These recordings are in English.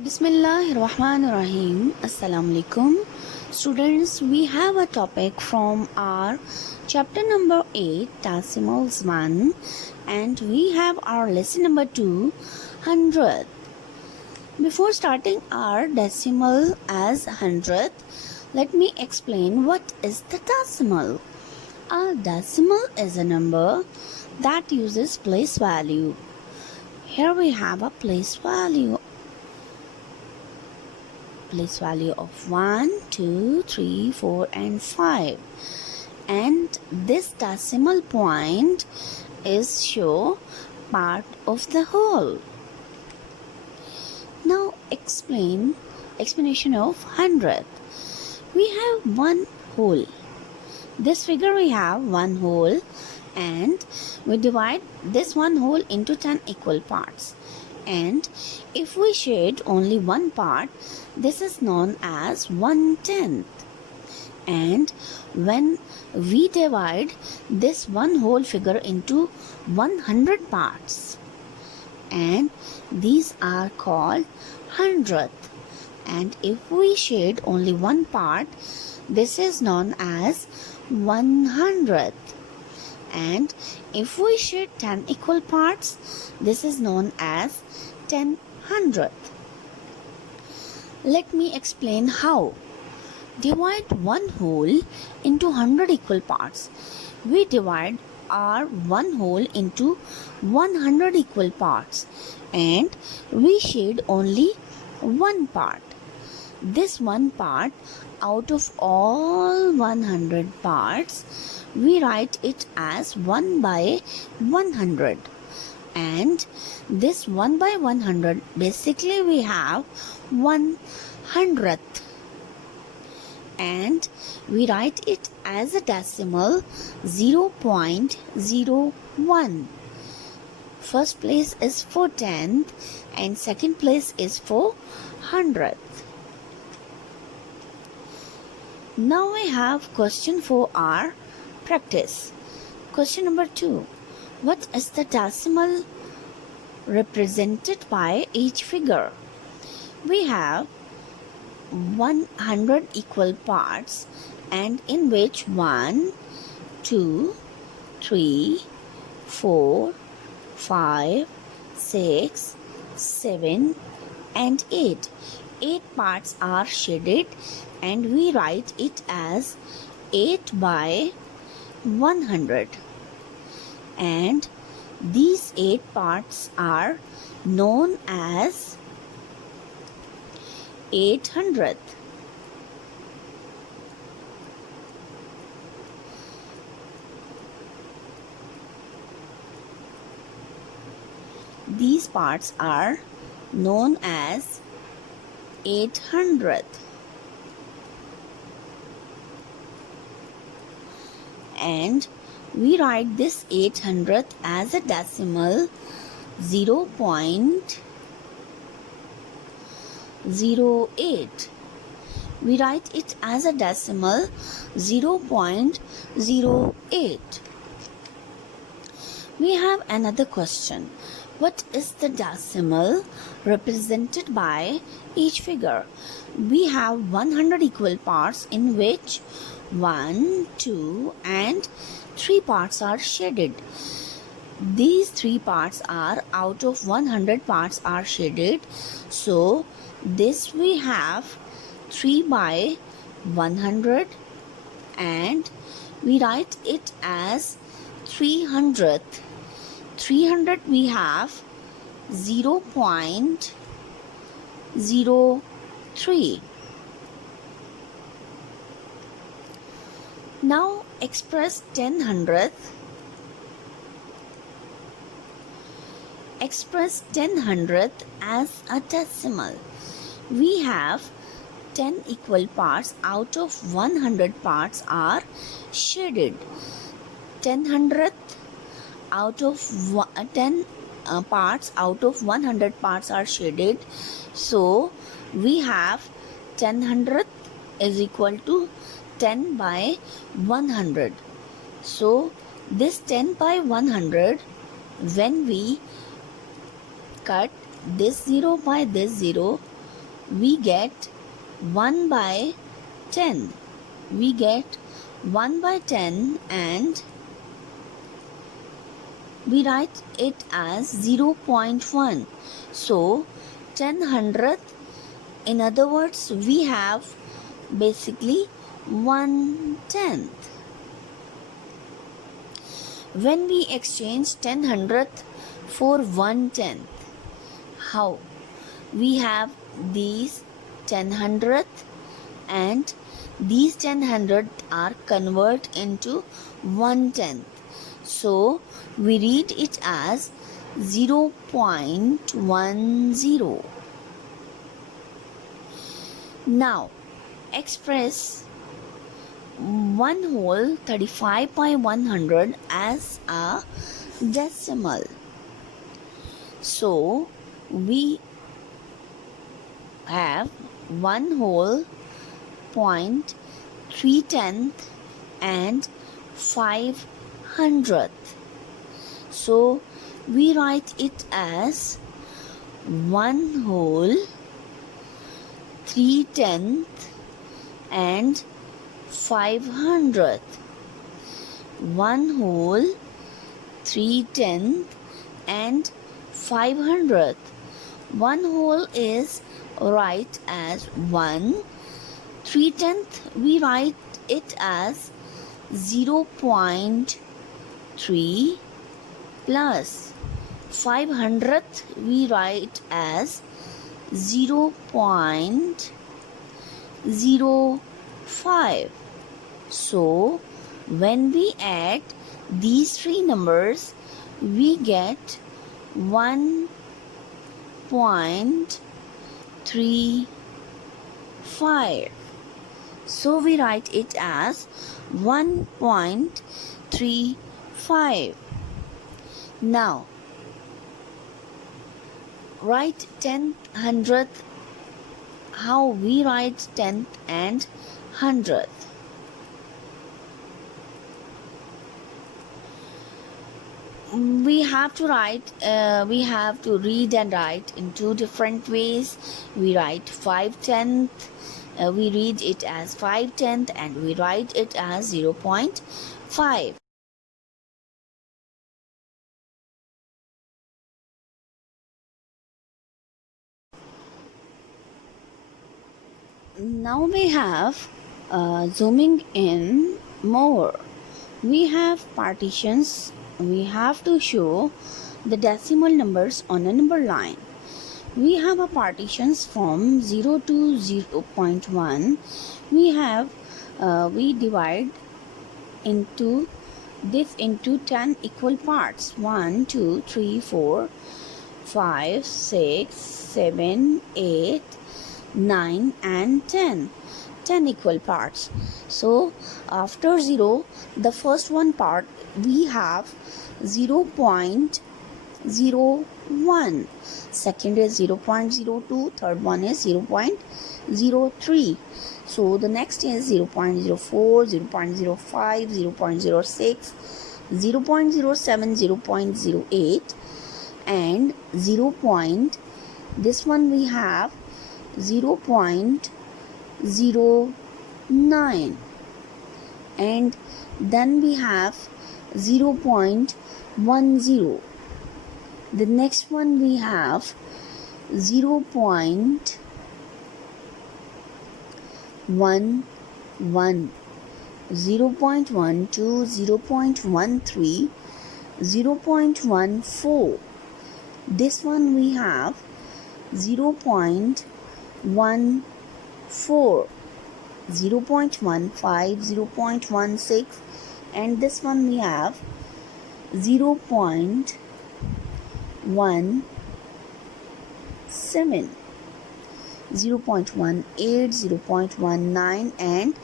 Bismillahirrahmanirrahim. Assalamu alaikum. Students, we have a topic from our chapter number 8, Decimals 1, and we have our lesson number 2, Hundredth. Before starting our decimal as hundredth, let me explain what is the decimal. A decimal is a number that uses place value. Here we have a place value of 1, 2, 3, 4 and 5, and this decimal point is show part of the whole. Now explanation of hundredth. We have one whole. This figure we have one whole, and we divide this one whole into 10 equal parts. And if we shade only one part, this is known as 1/10. And when we divide this one whole figure into 100 parts, and these are called hundredth. And if we shade only one part, this is known as 100th. And if we shade 10 equal parts, this is known as 10/100th. Let me explain how. Divide one whole into 100 equal parts. We divide our one whole into 100 equal parts, and we shade only one part. This one part out of all 100 parts, we write it as 1 by 100. And this 1 by 100, basically we have 100th, and we write it as a decimal 0.01. First place is for tenth and second place is for hundredth. Now we have question for our practice. Question number 2. What is the decimal represented by each figure? We have 100 equal parts, and in which 1, 2, 3, 4, 5, 6, 7 and 8. 8 parts are shaded, and we write it as 8 by 100. And these 8 parts are known as 800th. These parts are known as 800th. And we write this 800th as a decimal 0.08. We write it as a decimal 0.08. We have another question. What is the decimal represented by each figure? We have 100 equal parts, in which 1, 2 and 3 parts are shaded. These 3 parts are out of 100 parts are shaded. So this we have 3 by 100, and we write it as 300th. 300 we have 0.03. Now express 10/100th. Express 10/100th as a decimal. We have 10 equal parts out of 100 parts are shaded. 10/100th out of 10 parts out of 100 parts are shaded. So we have 10/100th is equal to 10 by 100. So this 10 by 100, when we cut this 0 by this 0, we get 1 by 10. We get 1 by 10 and we write it as 0.1. So 10 hundredth, in other words, we have basically 1/10. When we exchange 10 hundredth for 1/10, how? We have these 10 hundredth and these 10 hundredth are converted into 1/10. So we read it as 0.10. Now express 1 whole 35 by 100 as a decimal. So we have 1 whole 0.310 and 500th. So we write it as 1 whole 3/10 and 500th. 1 whole 3/10 and 500th. 1 whole is write as 1. 3/10 we write it as 0.3 plus 500th we write as 0.05. So when we add these three numbers, we get 1.35. So we write it as 1.35. Now write 10th hundredth. How we write 10th and 100th? We have to read and write in two different ways. We write 5/10. We read it as 5/10 and we write it as 0.5. Now we have zooming in more. We have partitions. We have to show the decimal numbers on a number line. We have a partitions from 0 to 0.1. We divide into this into 10 equal parts. 1, 2, 3, 4, 5, 6, 7, 8, 9 and 10 equal parts. So after 0, the first one part we have 0.01, second is 0.02, third one is 0.03. So the next is 0.04, 0.05, 0.06, 0.07, 0.08 and 0. This one we have 0.09 and then we have 0.10. The next one we have 0.11, 0.12, 0.13, 0.14. This one we have 0.14, 0.15, 0.16 and this one we have 0.17, 0.18, 0.19 and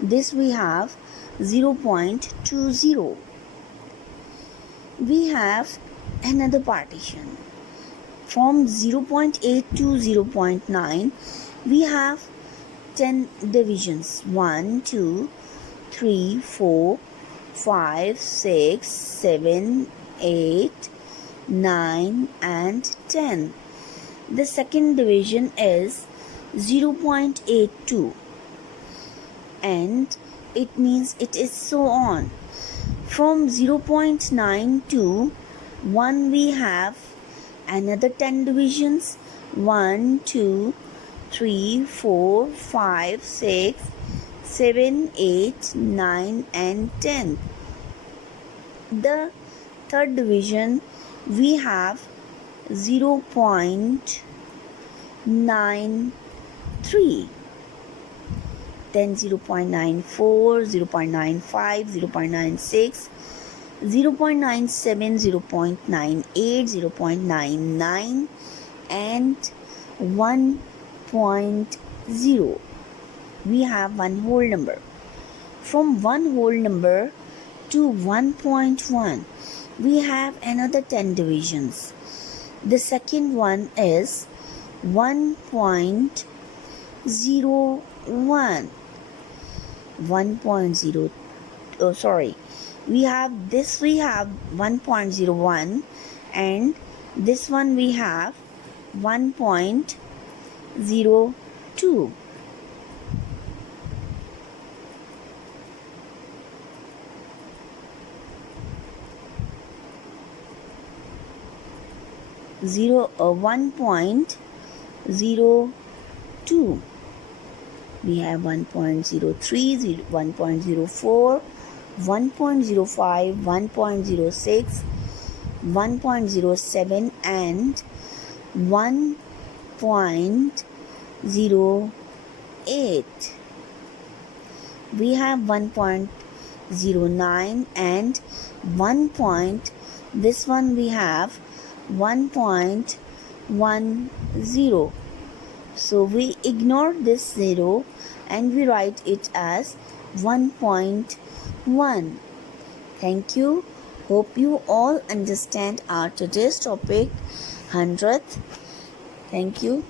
this we have 0.20. We have another partition from 0.8 to 0.9. We have 10 divisions. 1, 2, 3, 4, 5, 6, 7, 8, 9 and 10. The second division is 0.82, and it means it is so on. From 0.9 to 1 we have another 10 divisions. 1, 2, 3, 4, 5, 6, 7, 8, 9 and 10. The third division we have 0.93, then 0.94, 0.95, 0.96, 0.97, 0.98, 0.99 and 1.0. We have one whole number. From one whole number to 1.1 we have another 10 divisions. The second one is 1.01. 1.0, oh sorry, we have 1.01 and this one we have 1.02. Zero 1.02. We have 1.03, 1.04, 1.05, 1.06, 1.07 and 1.08. We have 1.09 and 1. This one we have 1.10. So we ignore this 0 and we write it as 1.1. Thank you. Hope you all understand our today's topic, hundredth. Thank you.